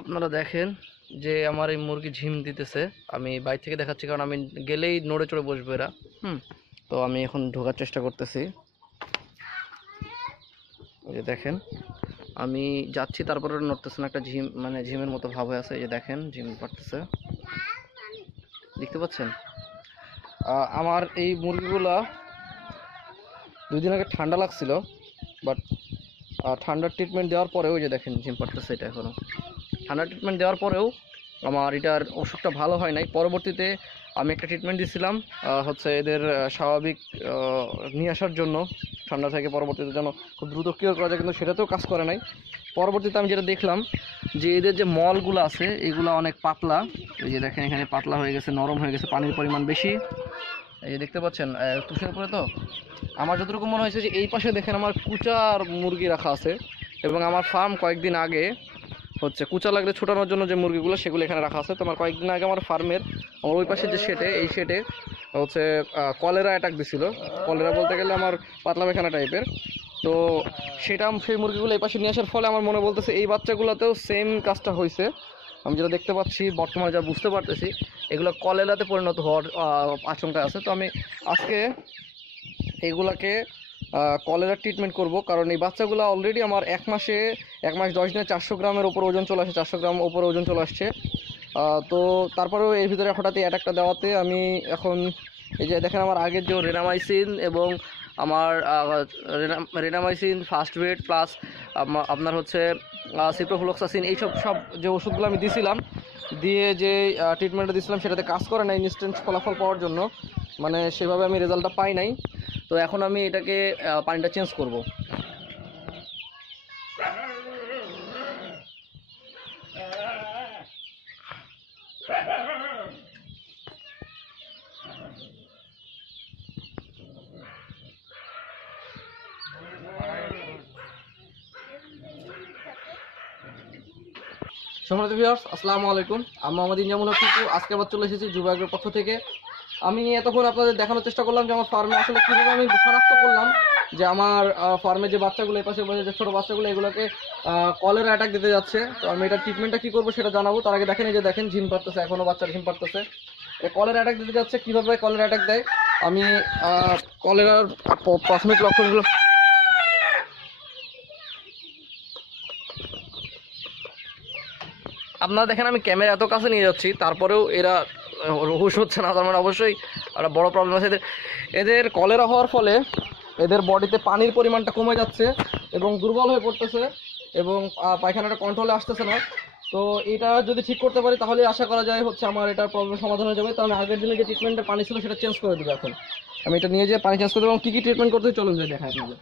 আপনারা দেখেন যে আমার এই মুরগি ঝিম দিতেছে। আমি বাইরে থেকে দেখাচ্ছি, কারণ আমি গেলেই নড়ে চড়ে বসবে এরা। হুম? তো আমি এখন ঢোকার চেষ্টা করতেছি। এই যে দেখেন, আমি যাচ্ছি, তারপরে নড়তেছে না, একটা ঝিম মানে ঝিমের মতো ভাব হয়ে আছে। এই যে দেখেন, ঝিম পাড়তেছে। দেখতে পাচ্ছেন? আমার এই মুরগিগুলো দুই দিন আগে ঠান্ডা লাগছিল, বাট ঠান্ডার ট্রিটমেন্ট দেওয়ার পরেও এই যে দেখেন, ঝিম পাড়তেছে এটা এখনও। ঠান্ডা ট্রিটমেন্ট দেওয়ার পরেও আমার এটার ওষুধটা ভালো হয় নাই। পরবর্তীতে আমি একটা ট্রিটমেন্ট দিছিলাম হচ্ছে এদের স্বাভাবিক নিয়ে আসার জন্য। ঠান্ডা থেকে পরবর্তীতে যেন খুব দ্রুত কিওর করা যায়, কিন্তু সেটাতেও কাজ করে নাই। পরবর্তীতে আমি যেটা দেখলাম যে এদের যে মলগুলো আছে, এগুলো অনেক পাতলা। এই যে দেখেন, এখানে পাতলা হয়ে গেছে, নরম হয়ে গেছে, পানির পরিমাণ বেশি। এই দেখতে পাচ্ছেন তুষের উপরে তো? আমার যতটুকু মনে হয়েছে যে এই পাশে দেখেন আমার কুচার মুরগি রাখা আছে। এবং আমার ফার্ম কয়েকদিন আগে হচ্ছে কুচা লাগলে ছোটানোর জন্য যে মুরগিগুলো সেগুলো এখানে রাখা আছে। তোমার কয়েকদিন আগে আমার ফার্মের, আমার ওই পাশে যে শেটে, এই শেটে হচ্ছে কলেরা অ্যাটাক দিছিল। কলেরা বলতে গেলে আমার পাতলা পায়খানা টাইপের তো সেটা সেই মুরগিগুলো এই পাশে নিয়ে আসার ফলে আমার মনে বলতেছে, এই বাচ্চাগুলোতেও সেম কাজটা হয়েছে আমি যেটা দেখতে পাচ্ছি, বর্তমানে যা বুঝতে পারতেছি, এগুলো কলেরাতে পরিণত হওয়ার আশঙ্কা আছে। তো আমি আজকে এগুলাকে কলেরা ট্রিটমেন্ট করব। কারণ এই বাচ্চাগুলো অলরেডি আমার এক মাসে, এক মাস দশ দিনে চারশো গ্রামের ওপর ওজন চলে আসে, চারশো গ্রাম ওপর ওজন চলে আসছে। তো তারপরেও এর ভিতরে হঠাৎই অ্যাটাকটা দেওয়াতে আমি এখন, এই যে দেখেন আমার আগের যে রেনামাইসিন এবং আমার রেনামাইসিন ফার্স্ট ওয়েট প্লাস আপনার হচ্ছে সিপ্রোফ্লক্সাসিন এইসব সব যে ওষুধগুলো আমি দিয়েছিলাম দিয়ে যে ট্রিটমেন্টটা দিয়েছিলাম সেটাতে কাজ করে না ইনস্ট্যান্ট ফলাফল পাওয়ার জন্য। মানে সেভাবে আমি রেজাল্টটা পাই নাই। তো এখন আমি এটাকে পানিটা চেঞ্জ করব। সম্মানিত ভিউয়ার্স আসসালামু আলাইকুম। আমি মোহাম্মদ ইনজামুল হক আজকে আবার চলে এসেছি যুবাগ্রের পক্ষ থেকে। আমি এতক্ষণ আপনাদের দেখানোর চেষ্টা করলাম যে আমার ফার্মে আসলে কীভাবে আমি শনাক্ত করলাম, যে আমার ফার্মে যে বাচ্চাগুলো এপাশে বসে যে ছোটো বাচ্চাগুলো এগুলোকে কলেরা অ্যাটাক দিতে যাচ্ছে। তো আমি এটা ট্রিটমেন্টটা কী করব সেটা জানাব। তার আগে দেখেন এই যে দেখেন, ঝিম পারতেছে এখনও বাচ্চা ঝিম পারতেছে কলেরা অ্যাটাক দিতে যাচ্ছে, কীভাবে কলেরা অ্যাটাক দেয়? আমি কলেরার প্রাথমিক লক্ষণগুলো আপনারা দেখেন আমি ক্যামেরা এত কাছে নিয়ে যাচ্ছি, তারপরেও এরা হুশ হচ্ছে না, তার মানে অবশ্যই একটা বড় প্রবলেম আছে। এদের এদের কলেরা হওয়ার ফলে এদের বডিতে পানির পরিমাণটা কমে যাচ্ছে এবং দুর্বল হয়ে পড়তেছে এবং পায়খানাটা কন্ট্রোলে আসতেছে না। তো এটা যদি ঠিক করতে পারি, তাহলে আশা করা যায় হচ্ছে আমার এটার প্রবলেম সমাধান হয়ে যাবে। তো আমি আগের দিনে যে ট্রিটমেন্টের পানি ছিল, সেটা চেঞ্জ করে দেবো এখন। আমি এটা নিয়ে যেয়ে পানি চেঞ্জ করে দেবো। এবং কী কী ট্রিটমেন্ট করতে চলুন যাই দেখায় আপনাদের।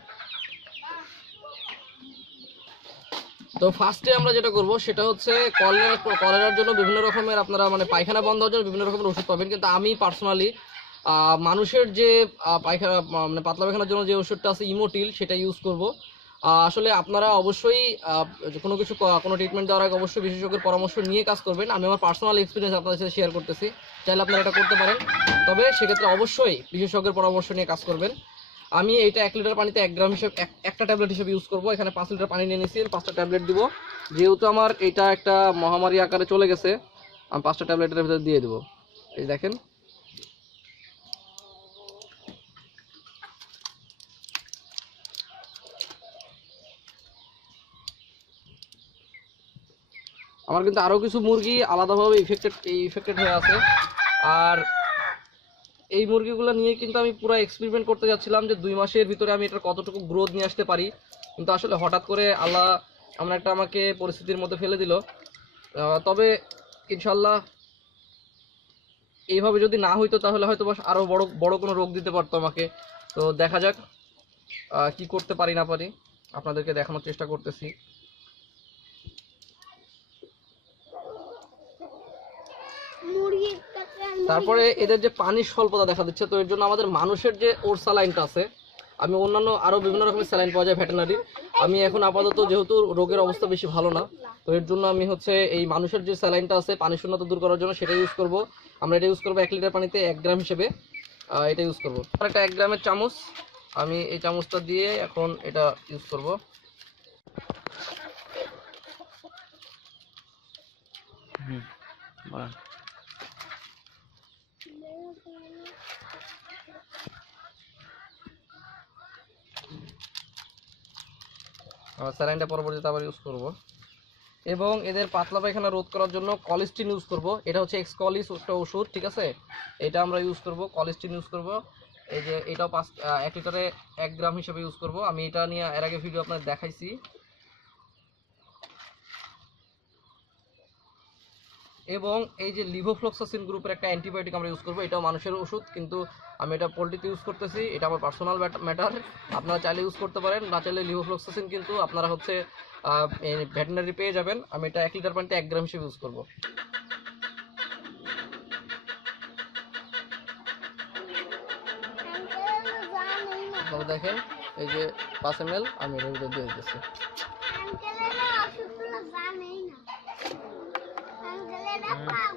তো ফার্স্টে আমরা যেটা করব, সেটা হচ্ছে কলেরা, কলেরার জন্য বিভিন্ন রকমের আপনারা মানে পায়খানা বন্ধ হওয়ার জন্য বিভিন্ন রকমের ওষুধ পাবেন। কিন্তু আমি পার্সোনালি মানুষের যে পায়খানা মানে পাতলা পায়খানার জন্য যে ওষুধটা আছে ইমোটিল সেটা ইউজ করব। আসলে আপনারা অবশ্যই কোনো কিছু কোনো ট্রিটমেন্ট দেওয়ার আগে অবশ্যই বিশেষজ্ঞের পরামর্শ নিয়ে কাজ করবেন। আমি আমার পার্সোনাল এক্সপিরিয়েন্স আপনাদের সাথে শেয়ার করতেছি। চাইলে আপনারা এটা করতে পারেন। তবে সেক্ষেত্রে অবশ্যই বিশেষজ্ঞের পরামর্শ নিয়ে কাজ করবেন। আমি এটা এক লিটার পানিতে এক গ্রাম হিসেবে একটা ট্যাবলেট হিসেবে ইউজ করব। এখানে পাঁচ লিটার পানি নিয়ে নিয়েছি, পাঁচটা ট্যাবলেট দিব। যেহেতু আমার এটা একটা মহামারী আকারে চলে গেছে, আমি পাঁচটা ট্যাবলেটের ভিতরে দিয়ে দেবো। এই দেখেন। আমার কিন্তু আরও কিছু মুরগি আলাদাভাবে ইফেক্টেড ইফেক্টেড হয়ে আছে। আর এই মুরগিগুলো নিয়ে কিন্তু আমি পুরো এক্সপেরিমেন্ট করতে যাচ্ছিলাম যে দুই মাসের ভিতরে আমি এটার কতটুকু গ্রোথ নিয়ে আসতে পারি। কিন্তু আসলে হঠাৎ করে আল্লাহ এমন একটা আমাকে পরিস্থিতির মধ্যে ফেলে দিল। তবে ইনশাল্লাহ এইভাবে যদি না হইতো তাহলে হয়তো বা আরও বড় বড় কোনো রোগ দিতে পারতো আমাকে। তো দেখা যাক কি করতে পারি না পারি, আপনাদেরকে দেখানোর চেষ্টা করতেছি। তারপরে এদের যে পানির স্বল্পতা দেখা দিচ্ছে, তো এর জন্য আমাদের মানুষের যে ওর স্যালাইনটা আছে, আমি অন্যান্য আরও বিভিন্ন রকমের স্যালাইন পাওয়া যায় ভেটেনারি আমি এখন আপাতত যেহেতু রোগের অবস্থা বেশি ভালো না, তো এর জন্য আমি হচ্ছে এই মানুষের যে স্যালাইনটা আছে পানি শূন্যতা দূর করার জন্য সেটা ইউজ করব। আমরা এটা ইউজ করব এক লিটার পানিতে এক গ্রাম হিসেবে এটা ইউজ করব। একটা এক গ্রামের চামচ, আমি এই চামচটা দিয়ে এখন এটা ইউজ করব। করেন স্যালাইনটা পরবর্তীতে আবার ইউজ করব। এবং এদের পাতলা পায়খানা রোধ করার জন্য কলিস্টিন ইউজ করব। এটা হচ্ছে এক্স কলিস একটা ওষুধ, ঠিক আছে? এটা আমরা ইউজ করব কলিস্টিন ইউজ করব। এই যে এটাও পাঁচ এক লিটারে এক গ্রাম হিসেবে ইউজ করব। আমি এটা নিয়ে এর আগে ভিডিও আপনার দেখাইছি। এবং এই যে লিভোফ্লক্সাসিন গ্রুপের একটা অ্যান্টিবায়োটিক আমরা ইউজ করব এটাও মানুষের ওষুধ কিন্তু আমি এটা পোলট্রিতে ইউজ করতেছি এটা আমার পার্সোনাল ম্যাটার আপনারা চাইলে ইউজ করতে পারেন না চাইলে লিভোফ্লক্সাসিন কিন্তু আপনারা হচ্ছে ভেটেনারি পেয়ে যাবেন আমি এটা এক লিটার পানিতে এক গ্রাম হিসেবে ইউজ করব। দেখেন এই যে পাঁচ এম আমি এটার ভিতরে দিয়ে দিতেছি। 嗯。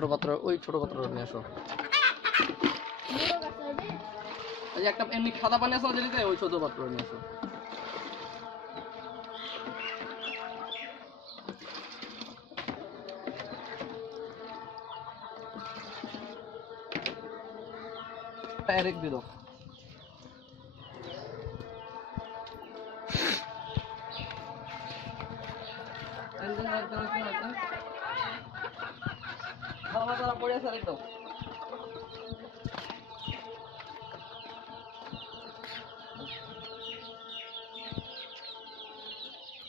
ছোট পাত্র ওই ছোট পাত্র নিয়ে আসো। এই একটা এমনি সাদা পানি আছে না ওই ছোট পাত্র নিয়ে আসো। ডাইরেক্ট দিয়ে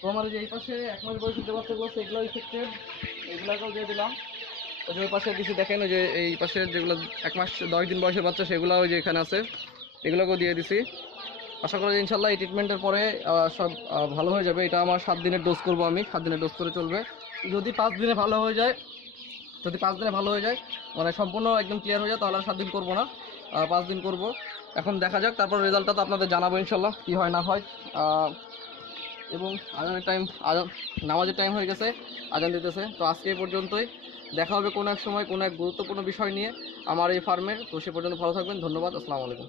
তো আমার যে এই পাশে এক মাস বয়সী যে বাচ্চাগুলো আছে, এগুলো ইফেক্টেড এগুলাকেও দিয়ে দিলাম। ওই যে ওই পাশে কিছু দেখেন ওই যে এই পাশে যেগুলো এক মাস, দশ দিন বয়সের বাচ্চা, সেগুলো ওই যে এখানে আছে, এগুলোকেও দিয়ে দিছি। আশা করি ইনশাল্লাহ এই ট্রিটমেন্টের পরে সব ভালো হয়ে যাবে। এটা আমার সাত দিনের ডোজ করব আমি, সাত দিনের ডোজ করে চলবে। যদি পাঁচ দিনে ভালো হয়ে যায়, যদি পাঁচ দিনে ভালো হয়ে যায় মানে সম্পূর্ণ একদম ক্লিয়ার হয়ে যায়, তাহলে আর সাত দিন করব না। পাঁচ দিন করব। এখন দেখা যাক, তারপর রেজাল্টটা তো আপনাদের জানাব ইনশাল্লাহ কী হয় না হয়। এবং আজানের টাইম আজান, নামাজের টাইম হয়ে গেছে, আজান দিতেছে। তো আজকে এই পর্যন্তই। দেখা হবে কোনো এক সময়, কোনো এক গুরুত্বপূর্ণ বিষয় নিয়ে আমার এই ফার্মের তো সে পর্যন্ত ভালো থাকবেন, ধন্যবাদ, আসসালামু আলাইকুম।